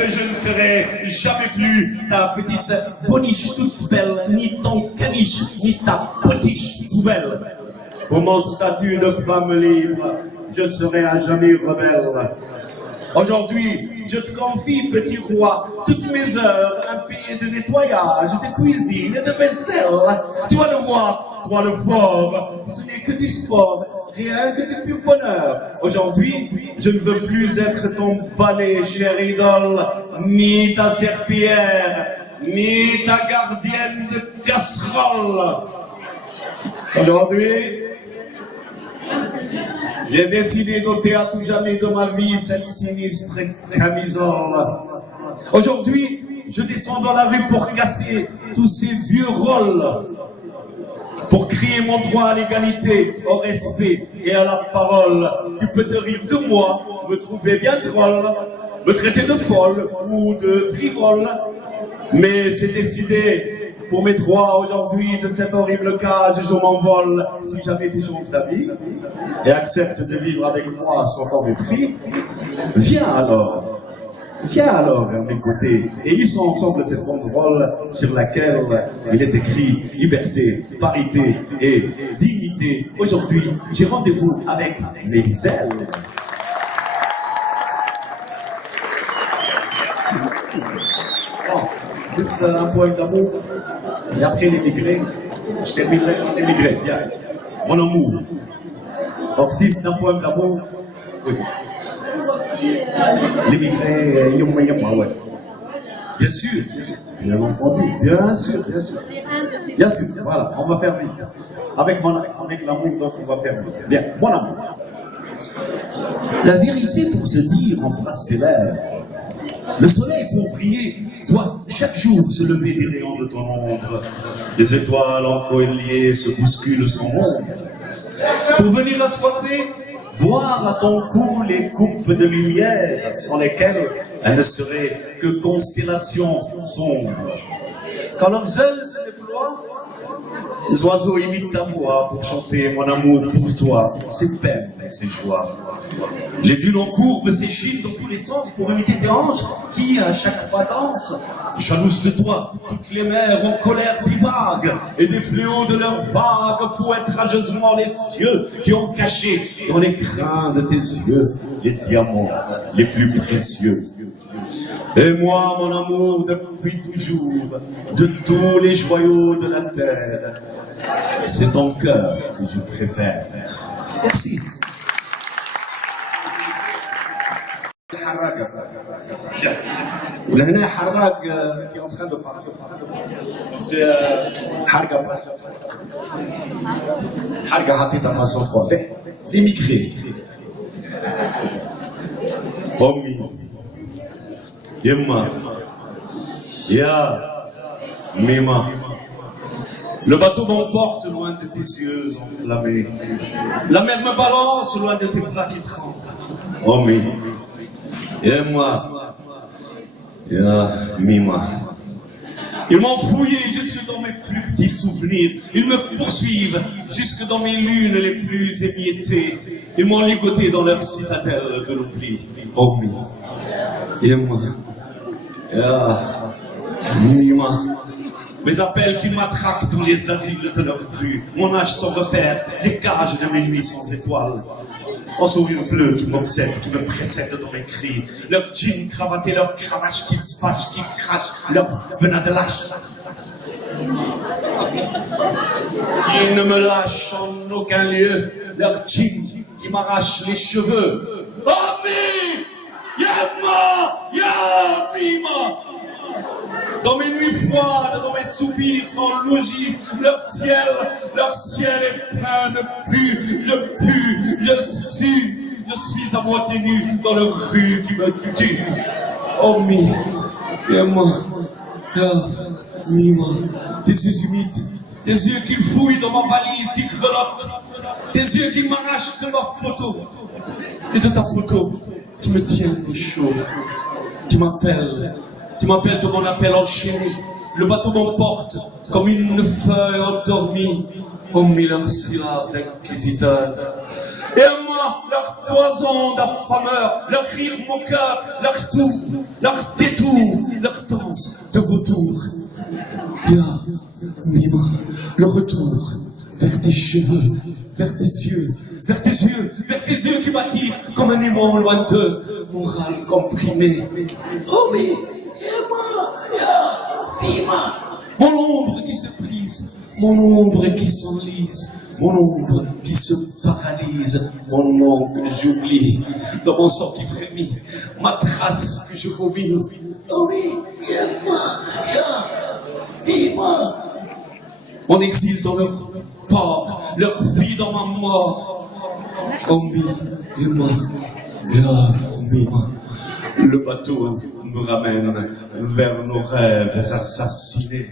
que je ne serai jamais plus ta petite boniche toute belle, ni ton caniche, ni ta potiche poubelle. Pour mon statut de femme libre, je serai à jamais rebelle. Aujourd'hui, je te confie, petit roi, toutes mes heures, impayées de nettoyage, de cuisine et de vaisselle. Toi le roi, toi le fort, ce n'est que du sport, rien que du pur bonheur. Aujourd'hui, je ne veux plus être ton balai, chère idole, ni ta serpillière, ni ta gardienne de casserole. Aujourd'hui, j'ai décidé d'ôter à tout jamais de ma vie cette sinistre camisole. Aujourd'hui, je descends dans la rue pour casser tous ces vieux rôles, pour crier mon droit à l'égalité, au respect et à la parole. Tu peux te rire de moi, me trouver bien drôle, me traiter de folle ou de frivole, mais c'est décidé. Pour mes droits aujourd'hui de cette horrible cage, je m'envole. Si jamais tu changes d'avis et acceptes de vivre avec moi sans ton mépris, viens alors vers mes côtés et hissons ensemble cette banderole sur laquelle il est écrit liberté, parité et dignité. Aujourd'hui, j'ai rendez-vous avec mes ailes. Juste un poème d'amour, et après l'émigré, je terminerai par l'émigré, bien. Mon amour. Donc si c'est un poème d'amour, oui. L'émigré, ouais. Bien sûr, bien entendu, bien sûr. Bien sûr, voilà, on va faire vite. Avec l'amour, donc on va faire vite. Bien, mon amour. La vérité pour se dire embrasse tes lèvres. Le soleil pour briller doit chaque jour se lever des rayons de ton ombre. Les étoiles en collier se bousculent son ombre. Pour venir assoiffer, boire à ton cou les coupes de lumière sans lesquelles elles ne seraient que constellations sombres. Quand leurs ailes se déploient, les oiseaux imitent ta voix pour chanter mon amour pour toi, ses peines et ses joies. Les dunes en courbe s'échillent dans tous les sens pour imiter tes anges qui, à chaque pas danse, jalouses de toi, toutes les mers en colère divaguent et des fléaux de leurs vagues fouettent rageusement les cieux qui ont caché dans les crins de tes yeux les diamants les plus précieux. Et moi, mon amour, depuis toujours, de tous les joyaux de la terre, c'est ton cœur que je préfère. Merci. ولهنا حراق qui est en train de parler. C'est حرقة حطيتها مع الصوت l'émigré. أمي يما يا ميما. Le bateau m'emporte loin de tes yeux enflammés. La mer me balance loin de tes bras qui tremblent. Omi, et moi, ya Mima. Ils m'ont fouillé jusque dans mes plus petits souvenirs. Ils me poursuivent jusque dans mes lunes les plus émiettées. Ils m'ont ligoté dans leur citadelle de l'oubli. Omi, et moi, ya Mima. Mes appels qui m'attraquent dans les asiles de leur rue, mon âge sans repère, les cages de mes nuits sans étoiles. En sourire bleu qui m'obsède, qui me précède dans mes cris, leurs jeans cravatés, leurs cravaches qui se fâchent, qui crachent, leurs venin de lâche. Qui ne me lâchent en aucun lieu, leurs jeans qui m'arrachent les cheveux. Omi! Yama! Yamima! Dans mes nuits froides, dans mes soupirs sans logis, leur ciel est plein de pus, je pue, je sue, je suis à moitié nu dans leur rue qui me tue. Oh mi, et moi, mi-moi, tes yeux humides, tes yeux qui fouillent dans ma valise, qui grelottent, tes yeux qui m'arrachent de leur photo, et de ta photo, qui me tient chaud, tu m'appelles de mon appel enchaîné. Le bateau m'emporte comme une feuille endormie. Oh, mis leurs syllabes d'inquisiteurs. Et moi, leur poison d'affameur, leur rire mon cœur, leur tout, leur détour, leur danse de vautour. Ya, Mima, le retour vers tes cheveux, vers tes yeux, vers tes yeux, vers tes yeux qui m'attirent comme un aimant loin d'eux, mon râle comprimé. Oh oui, Mima, mon ombre qui se brise, mon ombre qui s'enlise, mon ombre qui se paralyse, mon nom que j'oublie, dans mon sang qui frémit, ma trace que je vomis. Oh oui, Mima, mon exil dans leur port, leur vie dans ma mort. Oh Mima, le bateau me ramène vers nos rêves assassinés.